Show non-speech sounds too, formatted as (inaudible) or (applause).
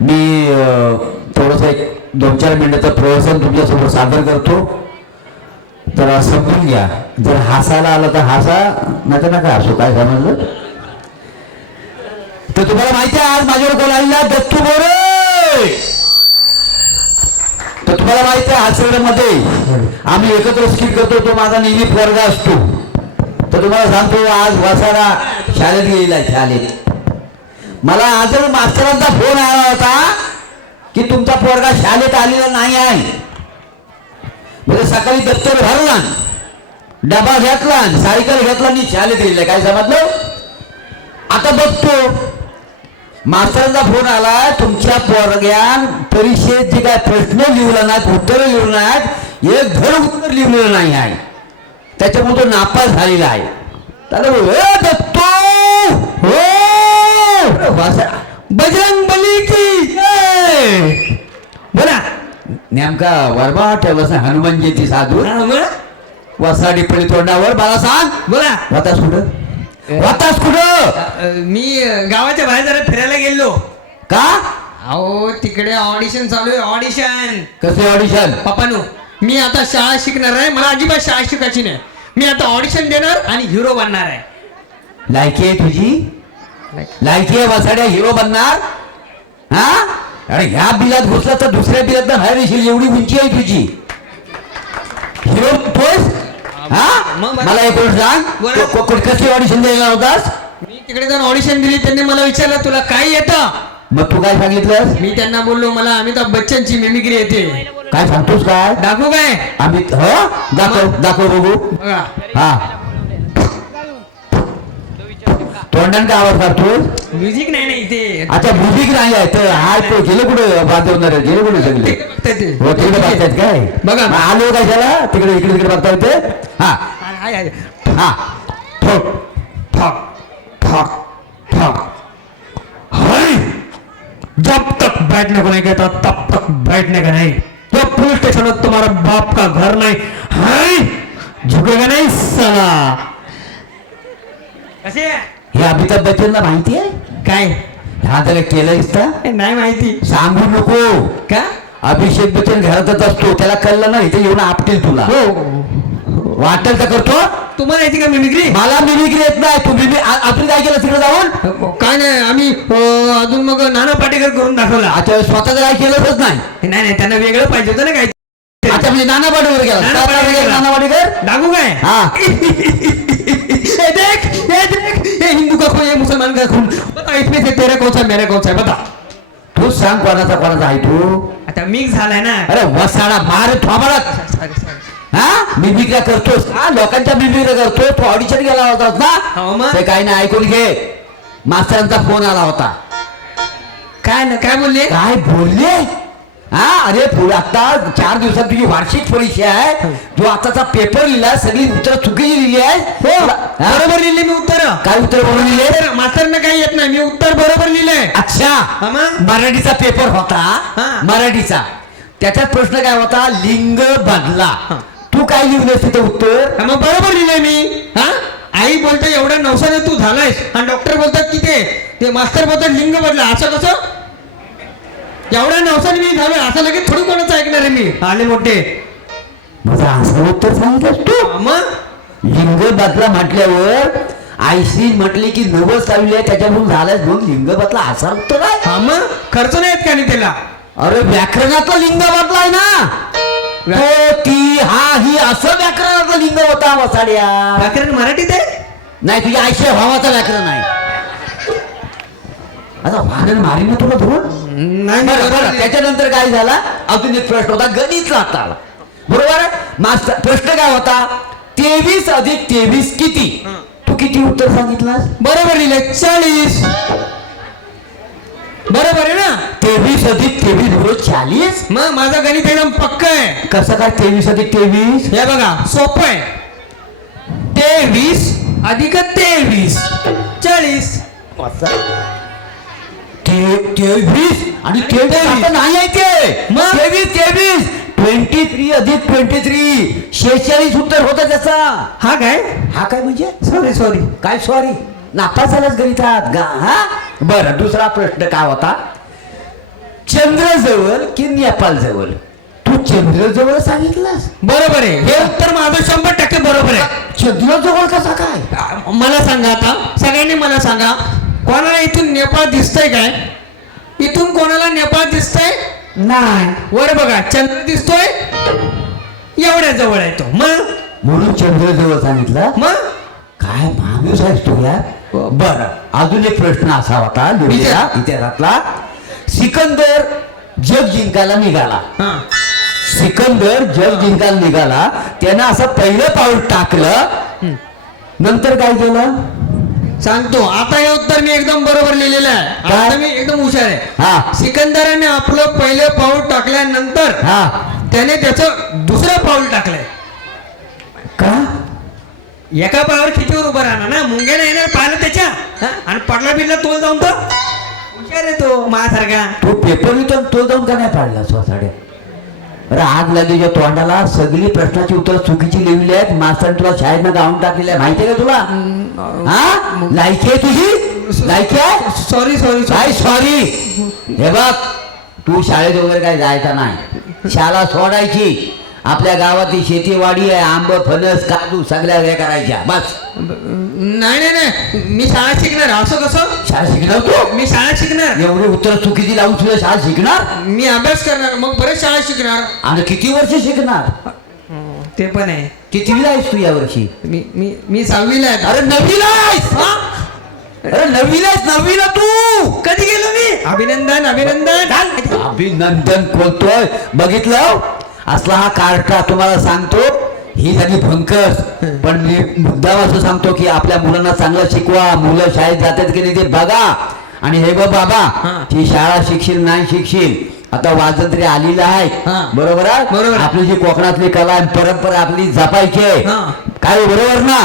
मी थोडस एक दोन चार मिनिटाचं प्रवचन तुमच्यासमोर सादर करतो. तर समजून घ्या. जर हसायला आलं तर हसा नाही तर नका हसू. काय समजलं? तर तुम्हाला माहिती आहे आज माझ्यावर कोण आलेला दत्तू बोरे! तर तुम्हाला माहिती आहे हातसर्गमध्ये आम्ही एकत्र स्किट करतो तो माझा नेहमी पोरगा असतो. तर तुम्हाला सांगतो आज वसाडा शाळेत गेलेला आहे शाळेत. मला आज मास्तरांचा फोन आला होता की तुमचा पोरगा शाळेत आलेला नाही आहे. म्हणजे सकाळी दप्तर भरला डबा घेतला सायकल घेतला आणि शाळेत गेले काय समजलं? आता बघतो. मास्तरांचा फोन आला तुमच्या पोरग्यान परीक्षेत जे काय प्रश्न लिहिला नाहीत उत्तर लिहिलं नाहीत एक घर उत्तर लिहिलेलं नाही आहे. त्याच्यामुळे तो नापास झालेला आहे. त्याला बजरंग बली की जय!" बोला. नेमका वर्मा ठेवला हनुमान जयंती साधू. बोला. वसाडी पडी तोंडावर मला सांग. बोला. वातास कुठं? वातास कुठं? मी गावाच्या बाहेर जरा फिरायला गेलो. का? अहो तिकडे ऑडिशन चालू आहे ऑडिशन कसले ऑडिशन पप्पानो मी आता शाळा शिकणार आहे मला अजिबात शाळा शिकायची नाही. मी आता ऑडिशन देणार आणि हिरो बनणार आहे. लायकी आहे तुझी? लायकी वसाड्या हिरो बनणार. हा? अरे ह्या बिलात घुसला तर दुसऱ्या बिलात बाहेर येशील एवढी उंची आहे तुझी. हिरो तोच? हा? मला- एक गोष्ट सांग. बोला. को- को- को- कसली ऑडिशन द्यायला होतास? मी तिकडे जाऊन ऑडिशन दिली त्यांनी मला विचारलं तुला काय येतं? मग तू काय सांगितलंस? मी त्यांना बोललो मला अमिताभ बच्चनची मिमिक्री येते. काय सांगतोस काय? दाखवू काय? आम्ही हो? दाखव दाखव बघा. हा. तोंडाने काय आवाज काढतोस म्युझिक नाही ना इथे. अच्छा म्युझिक नाही आहे. तर हाय तो गेले कुठे? आहे? गेले कुठे सगळे. हो तिकडे बघतायत काय? बघा. मग आलो कशाला तिकडे इकडे तिकडे बघता येते हा. हा. ठोक ठोक ठोक ठोक. हाय. जब तक बैठने को नहीं कहता तब तक बैठने का नहीं? जब पुलिस स्टेशन में तुम्हारा बाप का घर नहीं। है झुकेगा नहीं साला। कसे? हे अमिताभ बच्चनला माहिती आहे? काय? हा त्याला केलंयस का हे नाही माहिती. सांगू नको. का? अभिषेक बच्चन घरातच असतो त्याला कळलं ना इथे येऊन आपटेल तुला. हो. वाटेल तर करतो. तुम्हाला यायची का मिमिक्री मला मिमिक्री येत नाही. तू मिमी आपण काय केलं तिकडे जाऊन? काय नाही आम्ही अं, अजून मग नाना पाटेकर करून दाखवला. आता स्वतःच काय केलंच नाही. नाही नाही त्यांना वेगळं पाहिजे होतं ना काय आता म्हणजे नाना पाटेवर गेला नाना स्वतः पाटेकर. गेला, नाना पाटेकर? दाखवू काय? हा. (laughs) का ये मुसलमान का खून। बता इसमें से तेरा कौन सा मेरा कौन सा है? बता। तू सांग कोणाचा कोणाचा आहे तू। आता मिक्स झालाय ना? अरे वसाडा मार थोबाडात हा? मिमिक्र्या करतोस? हा लोकांच्या मिमिक्र्या करतो तू ऑडिशन गेला होतास हो ना? मग. ते काही नाही ऐकून घे. मास्तरांचा फोन आला होता. काय ना काय बोलले? काय बोलले? हा अरे आता चार दिवसात तुझी वार्षिक परीक्षा आहे. तू आताचा पेपर लिहिला सगळी उत्तर चुकीची लिहिली आहे. हो हा? बरोबर लिहिले मी उत्तर. काय उत्तर बरोबर लिहिले मास्तरना काही येत नाही मी उत्तर बरोबर लिहिलंय अच्छा. हा? मराठीचा पेपर होता. हा. मराठीचा. त्याच्यात प्रश्न काय होता? लिंग बदला. तू काय लिहिलंस तिथे उत्तर? हा, मग बरोबर लिहिलंय मी. हा? आई बोलते एवढ्या नवसाने तू झालायस. आणि डॉक्टर बोलतात की ते ते मास्तर बोलतात लिंग बदला. असं कसं? एवढ्या नवसाने मी झालोय असं लगेच थोडी कोणाचं ऐकणार आहे मी? आले मोठे. माझं असं उत्तर सांगितलंस तू? मग? लिंग बदला म्हटल्यावर आयसी म्हटले की नवस लावली आहे त्याच्याकडून झालंय म्हणून लिंग बदला असा उत्तर आहे? हा मग? खर्च नाही येत का नाही त्याला? अरे व्याकरणातला लिंग बदलाय ना. तो ती हा ही असं व्याकरणातला लिंग होता वसाड्या. व्याकरण मराठीत आहे? नाही तुझ्या आयशा भावाचं व्याकरण आहे. आता वाहन मारीन ना तुला धरून? नाही बरं बरं त्याच्यानंतर काय झाला? अजून एक प्रश्न होता गणित आता आला. बरोबर? मास्तर प्रश्न काय होता? तेवीस अधिक तेवीस किती? तू किती उत्तर सांगितलास? बरोबर लिहिलंय चाळीस. बरोबर आहे ना? तेवीस अधिक तेवीस बरोबर चाळीस? मग माझं गणित एकदम पक्क आहे. कसं काय तेवीस अधिक तेवीस? हे बघा सोपं आहे. तेवीस अधिक तेवीस. चाळीस. तेवीस आणि तेवीस नाही आहे ते. मग? तेवीस तेवीस ट्वेंटी थ्री अधिक ट्वेंटी थ्री. शेहेचाळीस उत्तर होतं त्याचा. हा काय? हा काय म्हणजे? सॉरी सॉरी काय सॉरी नापास झालाच गणितात. गा हा? बरं दुसरा प्रश्न काय होता? जवळ की नेपाळ जवळ तू चंद्र जवळ सांगितलास. बरोबर आहे. हे उत्तर माझं शंभर टक्के बरोबर आहे. चंद्र जवळ कसा काय? मला सांगा आता. सगळ्यांनी मला सांगा. कोणाला इथून नेपाळ दिसतंय काय? इथून कोणाला नेपाळ दिसतंय? नाही. वर बघा चंद्र दिसतोय एवढ्या जवळ आहे तो. मग? म्हणून चंद्र जवळ सांगितलं. मग? काय माणूस आहेस तू यार? बर अजून एक प्रश्न असा होता. इतिहासातला. सिकंदर जग जिंकायला निघाला. सिकंदर जग जिंकायला निघाला. त्यानं असं पहिलं पाऊल टाकलं. नंतर काय केलं? सांगतो. आता हे उत्तर मी एकदम बरोबर लिहिलेलं आहे? आता मी एकदम हुशार आहे. हा. सिकंदराने आपलं पहिलं पाऊल टाकल्यानंतर हा. त्याने त्याचं दुसरं पाऊल टाकलंय. का? एका पायावर खिचीवर उभं राहणार ना? मुंग्या नाही येणार पाहिलं त्याच्या? हा? आणि पडला बिडला तोल जाऊन तो? हुशार आहे तो माझ्यासारखा. तो पेपर लिहितो तो जाऊन का नाही पाडला स्वतःडे आग लागलीच्या तोंडाला. सगळी प्रश्नाची उत्तर चुकीची लिहिली आहेत. मास्तरांनी तुला शाळेतनं गाऊन टाकलेलं आहे माहितीये का तुला? हा? लायकी आहे तुझी? लायकी आहे? सॉरी सॉरी काय सॉरी? हे बघ तू शाळेत वगैरे काय जायचा नाही. शाळा सोडायची. आपल्या गावातली शेतीवाडी आहे आंब फणस काजू सगळ्या हे करायच्या. बस. नाही नाही नाही. मी शाळा शिकणार. असं कसं? शाळा शिकणार तू? मी शाळा शिकणार. एवढी उत्तर चुकीची लावून तुला शाळा शिकणार? मी अभ्यास करणार. मग बरेच शाळा शिकणार. आणि किती वर्ष शिकणार? ते पण आहे. कितवीला आहेस तू या वर्षी? मी मी मी सहावीला आहे. अरे नववीला आहेस? हा? अरे नववीला आहेस? नववीला तू? कधी गेलो मी? अभिनंदन अभिनंदन. अभिनंदन बोलतोय बघितलं? असला हा कार्टा तुम्हाला सांगतो ही झाली भंकस पण मी मुद्दाम असं सांगतो की आपल्या मुलांना चांगलं शिकवा मुलं शाळेत जातात की नाही ते बघा आणि हे बघ बाबा हा. ही शाळा शिकशील नाही शिकशील आता वाजंत्री आलेलं आहे हा. बरोबर आहे. आपली जी कोकणातली कला परंपरा आपली जपायची आहे हा. काय बरोबर ना